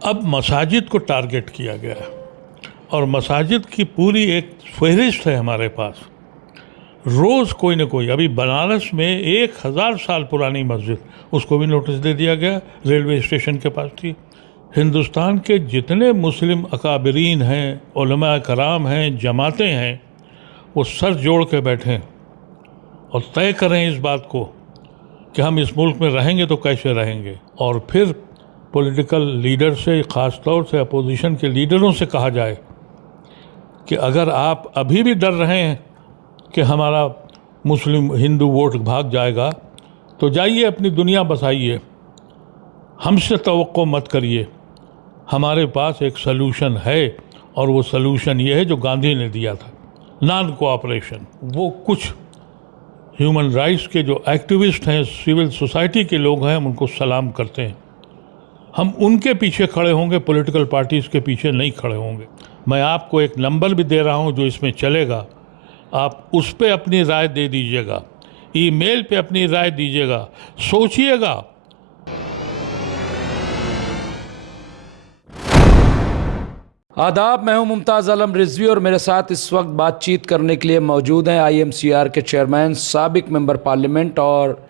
अब मसाजिद को टारगेट किया गया है और मसाजिद की पूरी एक फहरिस्त है हमारे पास। रोज़ कोई ना कोई, अभी बनारस में 1000 साल पुरानी मस्जिद, उसको भी नोटिस दे दिया गया, रेलवे स्टेशन के पास थी। हिंदुस्तान के जितने मुस्लिम अकाबरीन हैं, उलमा कराम हैं, जमातें हैं, वो सर जोड़ के बैठें और तय करें इस बात को कि हम इस मुल्क में रहेंगे तो कैसे रहेंगे। और फिर पॉलिटिकल लीडर से, ख़ास तौर से अपोजिशन के लीडरों से कहा जाए कि अगर आप अभी भी डर रहे हैं कि हमारा मुस्लिम हिंदू वोट भाग जाएगा, तो जाइए अपनी दुनिया बसाइए, हमसे तवक्को मत करिए। हमारे पास एक सलूशन है और वो सलूशन ये है जो गांधी ने दिया था, नॉन कोऑपरेशन। वो कुछ ह्यूमन राइट्स के जो एक्टिविस्ट हैं, सिविल सोसाइटी के लोग हैं, हम उनको सलाम करते हैं। हम उनके पीछे खड़े होंगे, पॉलिटिकल पार्टीज़ के पीछे नहीं खड़े होंगे। मैं आपको एक नंबर भी दे रहा हूं जो इसमें चलेगा, आप उस पर अपनी राय दे दीजिएगा, ईमेल पे अपनी राय दीजिएगा, सोचिएगा। आदाब, मैं हूं मुमताज़ आलम रिजवी और मेरे साथ इस वक्त बातचीत करने के लिए मौजूद हैं IMCR के चेयरमैन, साबिक मेंबर पार्लियामेंट और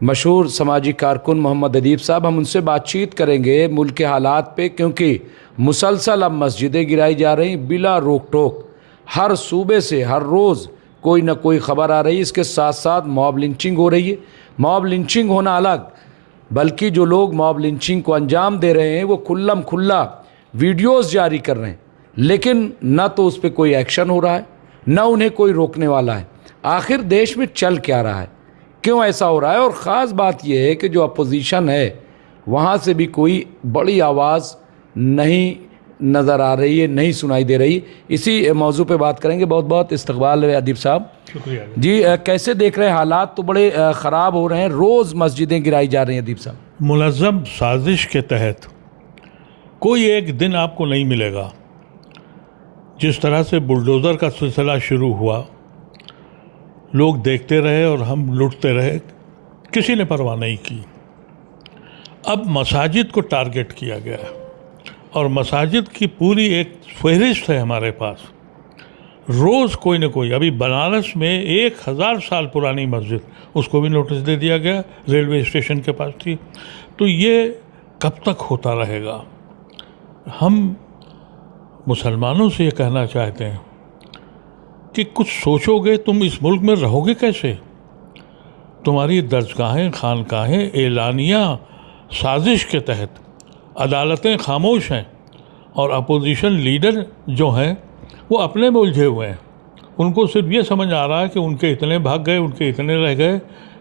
मशहूर समाजी कारकुन मोहम्मद अदीब साहब। हम उनसे बातचीत करेंगे मुल्क के हालात पे, क्योंकि मुसलसल अब मस्जिदें गिराई जा रही बिला रोक टोक। हर सूबे से हर रोज़ कोई ना कोई ख़बर आ रही है। इसके साथ साथ मॉब लिंचिंग हो रही है। मॉब लिंचिंग होना अलग, बल्कि जो लोग मॉब लिंचिंग को अंजाम दे रहे हैं वो खुल्लम खुल्ला वीडियोस जारी कर रहे हैं, लेकिन न तो उस पर कोई एक्शन हो रहा है, न उन्हें कोई रोकने वाला है। आखिर देश में चल क्या रहा है, क्यों ऐसा हो रहा है? और ख़ास बात यह है कि जो अपोजिशन है वहाँ से भी कोई बड़ी आवाज़ नहीं नज़र आ रही है, नहीं सुनाई दे रही। इसी मौजू पे बात करेंगे। बहुत बहुत इस्तकबाल है अदीब साहब। शुक्रिया जी। कैसे देख रहे हैं? हालात तो बड़े ख़राब हो रहे हैं, रोज़ मस्जिदें गिराई जा रही हैं अदीब साहब। मुनज़्ज़म साजिश के तहत कोई एक दिन आपको नहीं मिलेगा। जिस तरह से बुलडोज़र का सिलसिला शुरू हुआ, लोग देखते रहे और हम लुटते रहे, किसी ने परवाह नहीं की। अब मसाजिद को टारगेट किया गया है और मसाजिद की पूरी एक फहरिस्त है हमारे पास। रोज़ कोई ना कोई, अभी बनारस में 1000 साल पुरानी मस्जिद, उसको भी नोटिस दे दिया गया, रेलवे स्टेशन के पास थी। तो ये कब तक होता रहेगा? हम मुसलमानों से ये कहना चाहते हैं कि कुछ सोचोगे, तुम इस मुल्क में रहोगे कैसे? तुम्हारी दरगाहें, खानकाहें एलानिया साजिश के तहत, अदालतें खामोश हैं और अपोजिशन लीडर जो हैं वो अपने में उलझे हुए हैं। उनको सिर्फ ये समझ आ रहा है कि उनके इतने भाग गए, उनके इतने रह गए।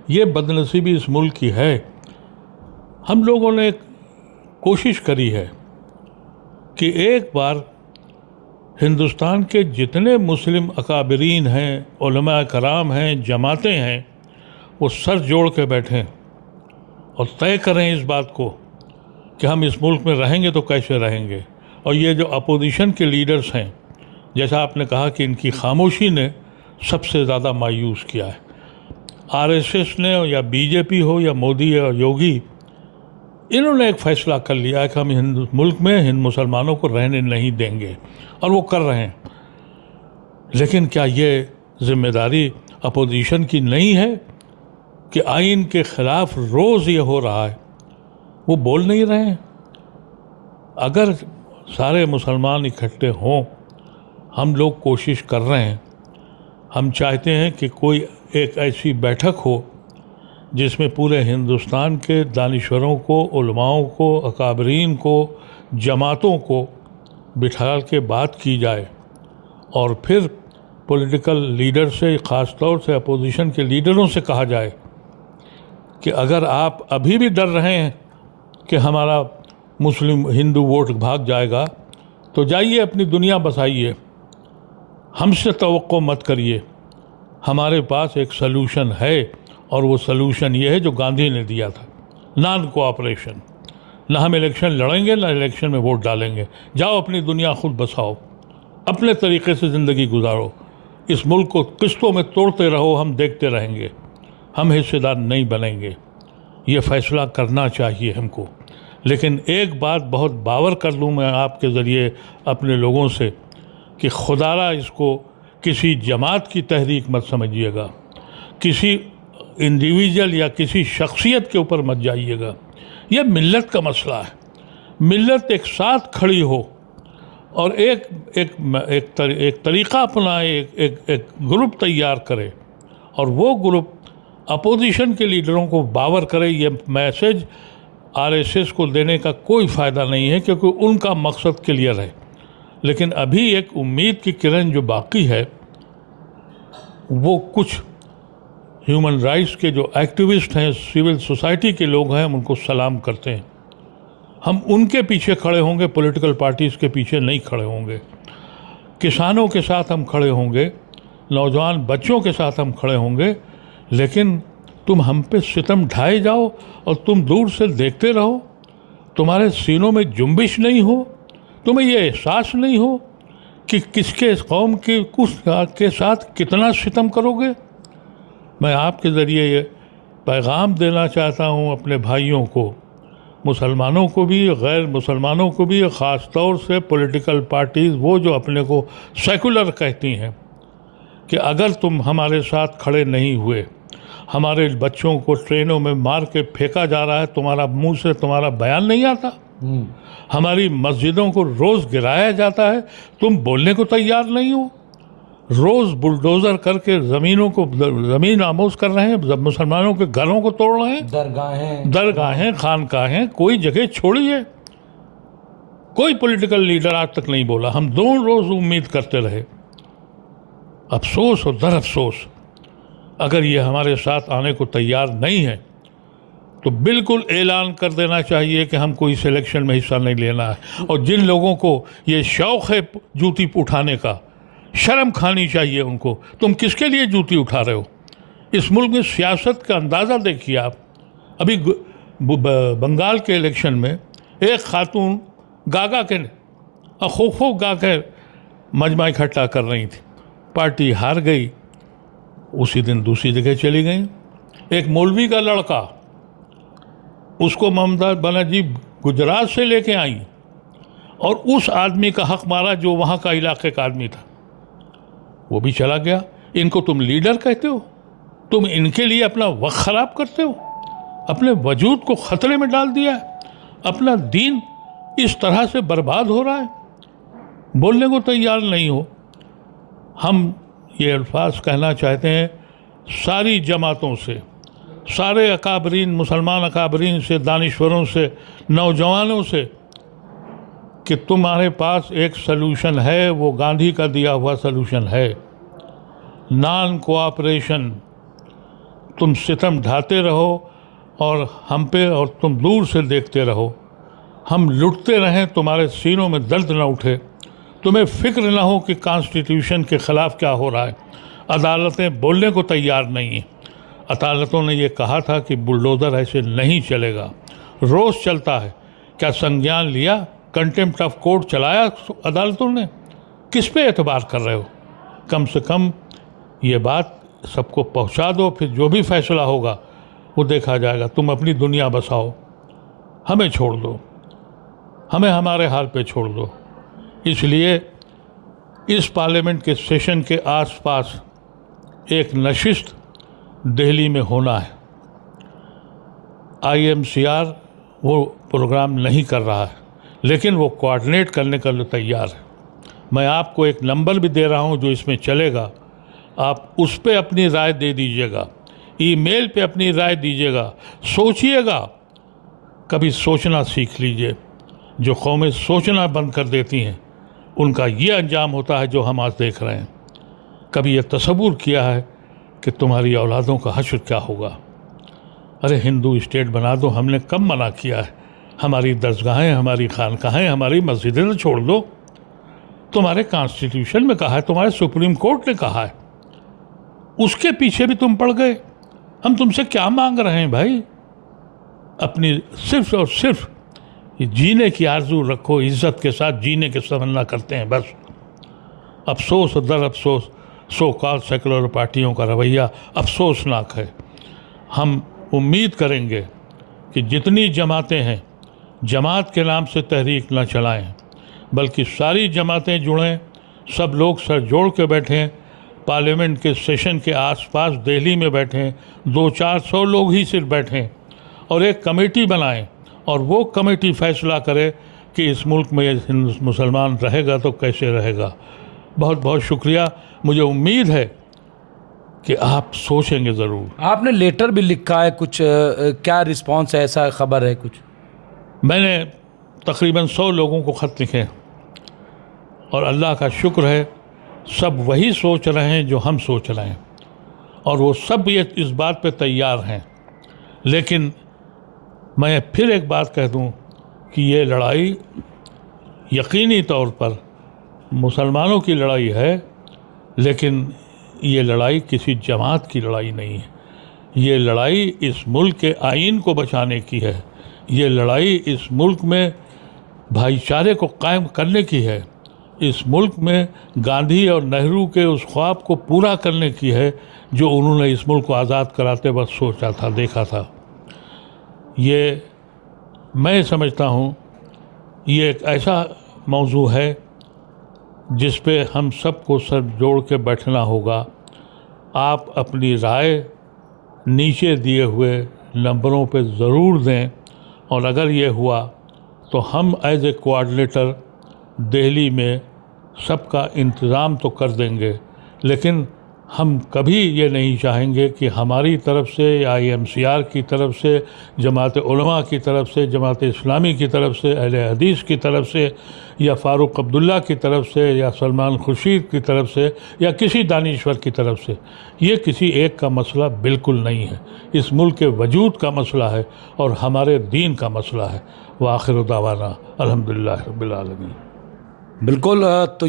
ये बदनसीबी इस मुल्क की है। हम लोगों ने कोशिश करी है कि एक बार हिंदुस्तान के जितने मुस्लिम अकाबरीन हैं, उलमा कराम हैं, जमातें हैं, वो सर जोड़ के बैठें और तय करें इस बात को कि हम इस मुल्क में रहेंगे तो कैसे रहेंगे। और ये जो अपोजिशन के लीडर्स हैं, जैसा आपने कहा कि इनकी खामोशी ने सबसे ज़्यादा मायूस किया है। RSS ने या BJP हो या मोदी या योगी, इन्होंने एक फ़ैसला कर लिया है कि हम हिंदू मुल्क में हिंदू मुसलमानों को रहने नहीं देंगे, और वो कर रहे हैं। लेकिन क्या ये जिम्मेदारी अपोजिशन की नहीं है कि आइन के ख़िलाफ़ रोज़ ये हो रहा है, वो बोल नहीं रहे हैं? अगर सारे मुसलमान इकट्ठे हों, हम लोग कोशिश कर रहे हैं, हम चाहते हैं कि कोई एक ऐसी बैठक हो जिसमें पूरे हिंदुस्तान के दानिश्वरों को, उलमाओं को, अकाबरीन को, जमातों को बिठा के बात की जाए और फिर पॉलिटिकल लीडर से, ख़ास तौर से अपोजिशन के लीडरों से कहा जाए कि अगर आप अभी भी डर रहे हैं कि हमारा मुस्लिम हिंदू वोट भाग जाएगा, तो जाइए अपनी दुनिया बसाइए, हमसे तवक्को मत करिए। हमारे पास एक सलूशन है और वो सलूशन ये है जो गांधी ने दिया था, नॉन कोऑपरेशन। ना हम इलेक्शन लड़ेंगे, ना इलेक्शन में वोट डालेंगे। जाओ अपनी दुनिया खुद बसाओ, अपने तरीके से ज़िंदगी गुजारो, इस मुल्क को किस्तों में तोड़ते रहो, हम देखते रहेंगे, हम हिस्सेदार नहीं बनेंगे। ये फ़ैसला करना चाहिए हमको। लेकिन एक बात बहुत बावर कर लूँ मैं आपके ज़रिए अपने लोगों से कि खुदारा इसको किसी जमात की तहरीक मत समझिएगा, किसी इंडिविजुअल या किसी शख्सियत के ऊपर मत जाइएगा। यह मिल्लत का मसला है। मिल्लत एक साथ खड़ी हो और एक तरीक़ा अपनाए, एक ग्रुप तैयार करे और वो ग्रुप अपोजिशन के लीडरों को बावर करे। ये मैसेज आरएसएस को देने का कोई फ़ायदा नहीं है, क्योंकि उनका मकसद क्लियर है। लेकिन अभी एक उम्मीद की किरण जो बाकी है, वो कुछ ह्यूमन राइट्स के जो एक्टिविस्ट हैं, सिविल सोसाइटी के लोग हैं, हम उनको सलाम करते हैं। हम उनके पीछे खड़े होंगे, पॉलिटिकल पार्टीज़ के पीछे नहीं खड़े होंगे। किसानों के साथ हम खड़े होंगे, नौजवान बच्चों के साथ हम खड़े होंगे, लेकिन तुम हम पे सितम ढाए जाओ और तुम दूर से देखते रहो, तुम्हारे सीनों में जुम्बिश नहीं हो, तुम्हें ये एहसास नहीं हो कि किसके कौम के साथ कितना सितम करोगे। मैं आपके ज़रिए ये पैगाम देना चाहता हूँ अपने भाइयों को, मुसलमानों को भी, गैर मुसलमानों को भी, ख़ास तौर से पॉलिटिकल पार्टीज़, वो जो अपने को सेकुलर कहती हैं, कि अगर तुम हमारे साथ खड़े नहीं हुए, हमारे बच्चों को ट्रेनों में मार के फेंका जा रहा है, तुम्हारा मुंह से तुम्हारा बयान नहीं आता, हमारी मस्जिदों को रोज़ गिराया जाता है, तुम बोलने को तैयार नहीं हो, रोज़ बुलडोज़र करके ज़मीन आमोज कर रहे हैं, मुसलमानों के घरों को तोड़ रहे हैं, दरगाहें खानकाहें, कोई जगह छोड़िए। कोई पॉलिटिकल लीडर आज तक नहीं बोला, हम 2 रोज़ उम्मीद करते रहे। अफसोस और दर अफसोस, अगर ये हमारे साथ आने को तैयार नहीं है तो बिल्कुल ऐलान कर देना चाहिए कि हम कोई सिलेक्शन में हिस्सा नहीं लेना है। और जिन लोगों को ये शौक़ है जूती उठाने का, शर्म खानी चाहिए उनको। तुम किसके लिए जूती उठा रहे हो? इस मुल्क में सियासत का अंदाज़ा देखिए आप। अभी बंगाल के इलेक्शन में एक खातून गागा के खूब गा के मजमा इकट्ठा कर रही थी, पार्टी हार गई, उसी दिन दूसरी जगह चली गई। एक मौलवी का लड़का, उसको ममता बनर्जी गुजरात से लेके आई और उस आदमी का हक मारा जो वहाँ का इलाके का आदमी था, वो भी चला गया। इनको तुम लीडर कहते हो? तुम इनके लिए अपना वक्त ख़राब करते हो, अपने वजूद को ख़तरे में डाल दिया है, अपना दीन इस तरह से बर्बाद हो रहा है, बोलने को तैयार नहीं हो। हम ये अल्फाज कहना चाहते हैं सारी जमातों से, सारे अकाबरीन, मुसलमान अकाबरीन से, दानिश्वरों से, नौजवानों से, कि तुम्हारे पास एक सलूशन है, वो गांधी का दिया हुआ सलूशन है, नॉन कोऑपरेशन। तुम सितम ढाते रहो और हम पे, और तुम दूर से देखते रहो, हम लुटते रहें, तुम्हारे सीनों में दर्द न उठे, तुम्हें फ़िक्र ना हो कि कॉन्स्टिट्यूशन के ख़िलाफ़ क्या हो रहा है। अदालतें बोलने को तैयार नहीं हैं। अदालतों ने ये कहा था कि बुलडोज़र ऐसे नहीं चलेगा, रोज़ चलता है। क्या संज्ञान लिया? कंटेम्प्ट ऑफ कोर्ट चलाया अदालतों ने? किस पे एतबार कर रहे हो? कम से कम ये बात सबको पहुंचा दो, फिर जो भी फैसला होगा वो देखा जाएगा। तुम अपनी दुनिया बसाओ, हमें छोड़ दो, हमें हमारे हाल पे छोड़ दो। इसलिए इस पार्लियामेंट के सेशन के आसपास एक नशिस्त दिल्ली में होना है। IMCR वो प्रोग्राम नहीं कर रहा है, लेकिन वो कोऑर्डिनेट करने के लिए तैयार है। मैं आपको एक नंबर भी दे रहा हूं जो इसमें चलेगा, आप उस पर अपनी राय दे दीजिएगा, ईमेल पे अपनी राय दीजिएगा, सोचिएगा। कभी सोचना सीख लीजिए। जो कौमें सोचना बंद कर देती हैं उनका ये अंजाम होता है जो हम आज देख रहे हैं। कभी ये तसव्वुर किया है कि तुम्हारी औलादों का हश्र क्या होगा? अरे हिंदू स्टेट बना दो, हमने कब मना किया है? हमारी दरगाहें, हमारी खानकाहें, हमारी मस्जिदें तो छोड़ दो। तुम्हारे कॉन्स्टिट्यूशन में कहा है, तुम्हारे सुप्रीम कोर्ट ने कहा है, उसके पीछे भी तुम पड़ गए। हम तुमसे क्या मांग रहे हैं भाई? अपनी सिर्फ और सिर्फ जीने की आरजू रखो, इज्जत के साथ जीने के तमन्ना करते हैं बस। अफसोस और दर अफसोस सो कॉल सेकुलर पार्टियों का रवैया अफसोसनाक है। हम उम्मीद करेंगे कि जितनी जमातें हैं जमात के नाम से तहरीक न चलाएं, बल्कि सारी जमातें जुड़ें, सब लोग सर जोड़ के बैठें, पार्लियामेंट के सेशन के आसपास दिल्ली में बैठें, 200-400 लोग ही सिर्फ बैठें और एक कमेटी बनाएं और वो कमेटी फैसला करे कि इस मुल्क में ये मुसलमान रहेगा तो कैसे रहेगा। बहुत बहुत शुक्रिया। मुझे उम्मीद है कि आप सोचेंगे ज़रूर। आपने लेटर भी लिखा है कुछ, क्या रिस्पांस है, ऐसा खबर है कुछ? मैंने तकरीबन 100 लोगों को ख़त लिखे और अल्लाह का शुक्र है सब वही सोच रहे हैं जो हम सोच रहे हैं और वो सब ये इस बात पे तैयार हैं। लेकिन मैं फिर एक बात कह दूं कि ये लड़ाई यकीनी तौर पर मुसलमानों की लड़ाई है, लेकिन ये लड़ाई किसी जमात की लड़ाई नहीं है। ये लड़ाई इस मुल्क के आइन को बचाने की है। ये लड़ाई इस मुल्क में भाईचारे को कायम करने की है। इस मुल्क में गांधी और नेहरू के उस ख्वाब को पूरा करने की है जो उन्होंने इस मुल्क को आज़ाद कराते वक्त सोचा था, देखा था। ये मैं समझता हूँ ये एक ऐसा मौजू है जिस पे हम सबको सर जोड़ के बैठना होगा। आप अपनी राय नीचे दिए हुए नंबरों पे ज़रूर दें और अगर ये हुआ तो हम एज ए कोऑर्डिनेटर दिल्ली में सबका इंतज़ाम तो कर देंगे, लेकिन हम कभी ये नहीं चाहेंगे कि हमारी तरफ से या IMCR की तरफ से, जमात उलमा की तरफ से, जमात इस्लामी की तरफ से, अहले हदीस की तरफ से, या फ़ारूक अब्दुल्ला की तरफ से, या सलमान खुर्शीद की तरफ से, या किसी दानिश्वर की तरफ से, ये किसी एक का मसला बिल्कुल नहीं है। इस मुल्क के वजूद का मसला है और हमारे दीन का मसला है। व आखिर दावाना अल्हम्दुलिल्लाह रब्बिल आलमीन। बिल्कुल। तो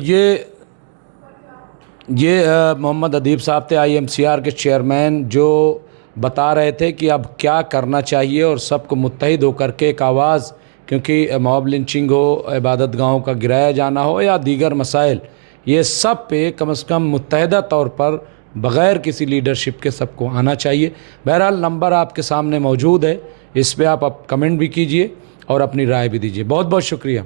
ये मोहम्मद अदीब साहब थे, IMCR के चेयरमैन, जो बता रहे थे कि अब क्या करना चाहिए और सबको मुत्तहिद होकर के एक आवाज़, क्योंकि मॉब लिंचिंग हो, इबादत गाहों का गिराया जाना हो या दीगर मसाइल, ये सब पे कम से कम मुत्तहिदा तौर पर बग़ैर किसी लीडरशिप के सबको आना चाहिए। बहरहाल नंबर आपके सामने मौजूद है, इस पर आप कमेंट भी कीजिए और अपनी राय भी दीजिए। बहुत बहुत शुक्रिया।